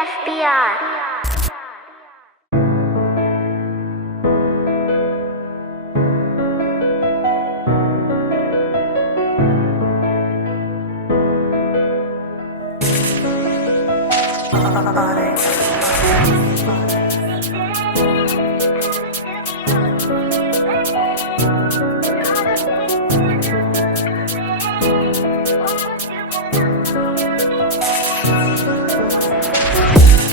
FBR.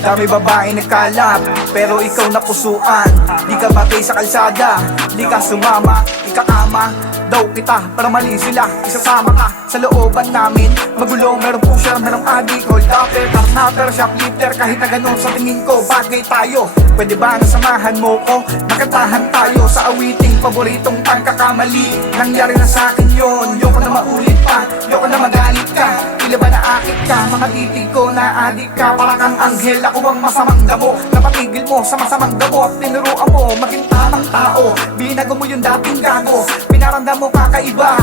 Dami babae nagkalap, pero ikaw napusuan. Di ka batay sa kalsada, di ka sumama, ikakama daw kita para mali sila. Isasama ka sa looban namin. Magulo, merong pusher, merong adik, hold upper, karnapper, shoplifter. Kahit na ganun sa tingin ko, bagay tayo. Pwede ba nasamahan mo ko? Nakantahan tayo sa awiting paboritong pagkakamali. Nangyari na sa akin yun, yoko na maulit pa, yoko na magalit ka. Tila ba naakit ka, mga titig ko na adik ka. Para kang anghel, ako ang masamang damo. Napatigil mo sa masamang damo at tinuruan mo maging tamang tao. Binago mo yung dating gago, pinaramdam mo kakaiba.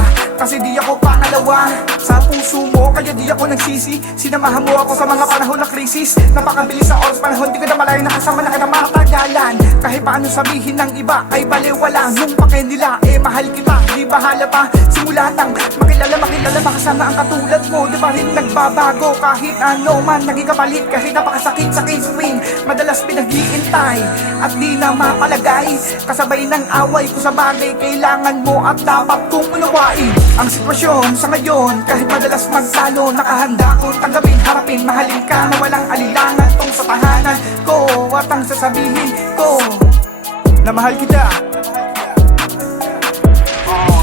Kasi di ako pangalawa sa puso mo, kaya di ako nagsisi. Sinamahan mo ako sa mga panahon na krisis. Napakabilis sa oras panahon, di ko na malayo nakasama na ka na matagalan. Kahit paano sabihin ng iba ay baliwala. Nung pake nila, mahal kita, di ba halata? Simula nang makilala makasama ang katulad mo. Di ba rin nagbabago kahit ano man naging kapalit. Kahit napakasakit sa swing, madalas pinag-iintay at di na mapalagay. Kasabay ng away ko sa bagay kailangan mo at dapat kong unawain. Ang sitwasyon sa ngayon, kahit madalas magtalo, nakahanda ko tanggapin, harapin, mahalin ka na walang alilangan. Tong sa tahanan ko at ang sasabihin ko na mahal kita. Oo,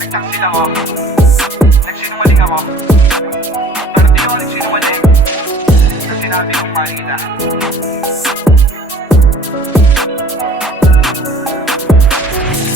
nagtaksil ako, nagsinungaling ako, pero di ako nagsinungaling na sinabi kong mahal kita.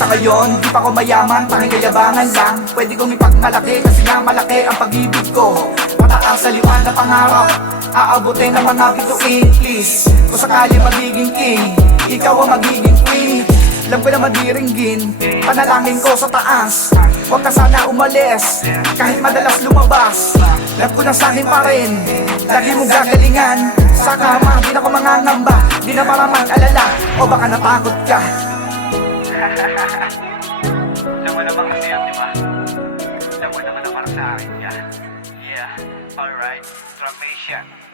Sa ngayon, di pa ko mayaman, pangigayabangan lang. Pwede kong ipagmalaki kasi nga malaki ang pag-ibig ko. Mataas sa liwan na pangarap, aabutin ng mga bituin. Please, kung sakali magiging king, ikaw ang magiging queen. Alam ko na madiringgin, panalangin ko sa taas. Huwag ka sana umalis, kahit madalas lumabas. Love ko na sa'kin pa rin, lagi mong gagalingan. Sa kama, di na ko mangangamba, di na para mag-alala, o baka natakot ka. Alam mo naman kasi yun, di ba? Alam mo naman na para sa akin yan. Yeah, alright, Trapation.